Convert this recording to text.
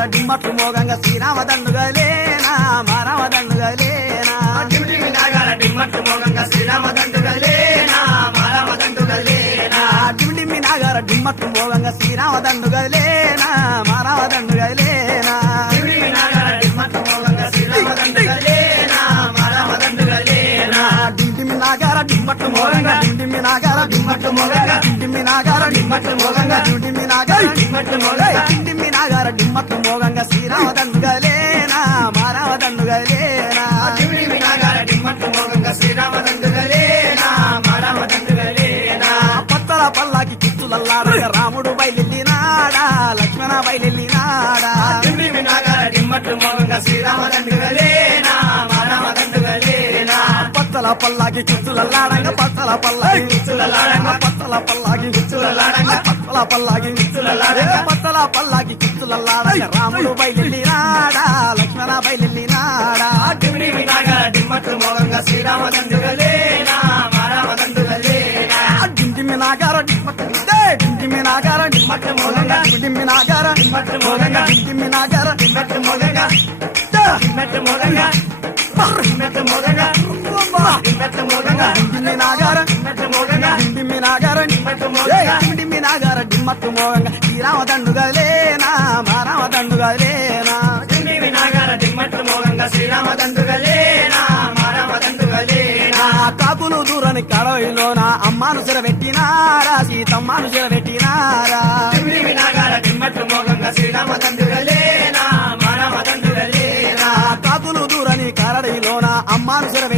నాగార డిమ్మట్లు మోగంగా శ్రీరామ దండుగలేనా మారామ దండుగలేనా టిమిటిమి నాగార డిమ్మట్టు మోగంగా శ్రీరామ దండుగలేనా మారామ దండుగలేనా టిమిటిమి నాగార డిమ్మట్లు మోగంగా శ్రీరామ దండుగలేనా మారామ దండుగలేనా టిమిటిమి నాగార డిమ్మట్టు మోగంగా శ్రీరామ దండుగలేనా మారామ దండుగలేనా డిండిమి నాగార డిమ్మట్లు మోగంగా డిండిమి నాగార డిమ్మట్టు మోగంగా డిండిమి నాగార డిమ్మట్టు మోగంగా డిండిమి నాగార డిమ్మట్టు మోగంగా డిండిమి నాగార డిమ్మట్లు మోగంగా శ్రీరామ దండుగలేనా మారామ దండుగలేనా టిమిటిమి నాగార డిమ్మట్టు మోగంగా శ్రీరామ దండుగలేనా మారామ దండుగలేనా పత్తల పల్లాకి చిత్తులల్లాడగా రాముడు బయలునాడా లక్ష్మణ బయలునాడా టిమిటిమి నాగార డిమ్మట్టు మోగంగా శ్రీరామ దండుగలేనా మారామ దండుగలేనా పత్తల పల్లాకి చిత్తులల్లాడంగా పత్తల పల్లాకి చిత్తులల్లాడంగా పత్తల పల్లాకి చిత్తులల్లాడంగా పత్తల పల్లాకి చిత్తులల్లాడంగా పత్తల పల్లాకి చిత్తులల్లాడంగా రాముడు బయలునాడా లక్ష్మణ బయలునాడా టిమిటిమి నాగార డిమ్మట్టు మోగంగా శ్రీరామ దండుగలేనా మారామ దండుగలేనా డిండిమి నాగార డిండిమి నాగార డిమ్మట్టు మోగంగా డిండిమి నాగార డిమ్మట్టు మోగంగా డిండిమి నాగార డిమ్మట్టు మోగంగా డిమ్మట్టు మోగంగా డిమ్మట్టు మోగంగా డిమ్మట్టు మోగంగా డిండిమి నాగార డిమ్మట్టు మోగంగా డిండిమి నాగార డిమ్మట్టు మోగంగా డిండిమి నాగార డిమ్మట్టు మోగంగా శ్రీరామ దండుగలేనా మారామ దండుగలేనా టిమిటిమి నాగార డిమ్మట్టు మోగంగా శ్రీరామ దండుగలేనా మారామ దండుగలేనా కాకులు దూరని కడవలోన అమ్మాను సిరబెట్టినారా సీతమ్మను సిరబెట్టినారా టిమిటిమి నాగార డిమ్మట్టు మోగంగా శ్రీరామ దండుగలేనా మారామ దండుగలేనా కాకులు దూరని కరడిలోన అమ్మాను సిరబెట్టినారా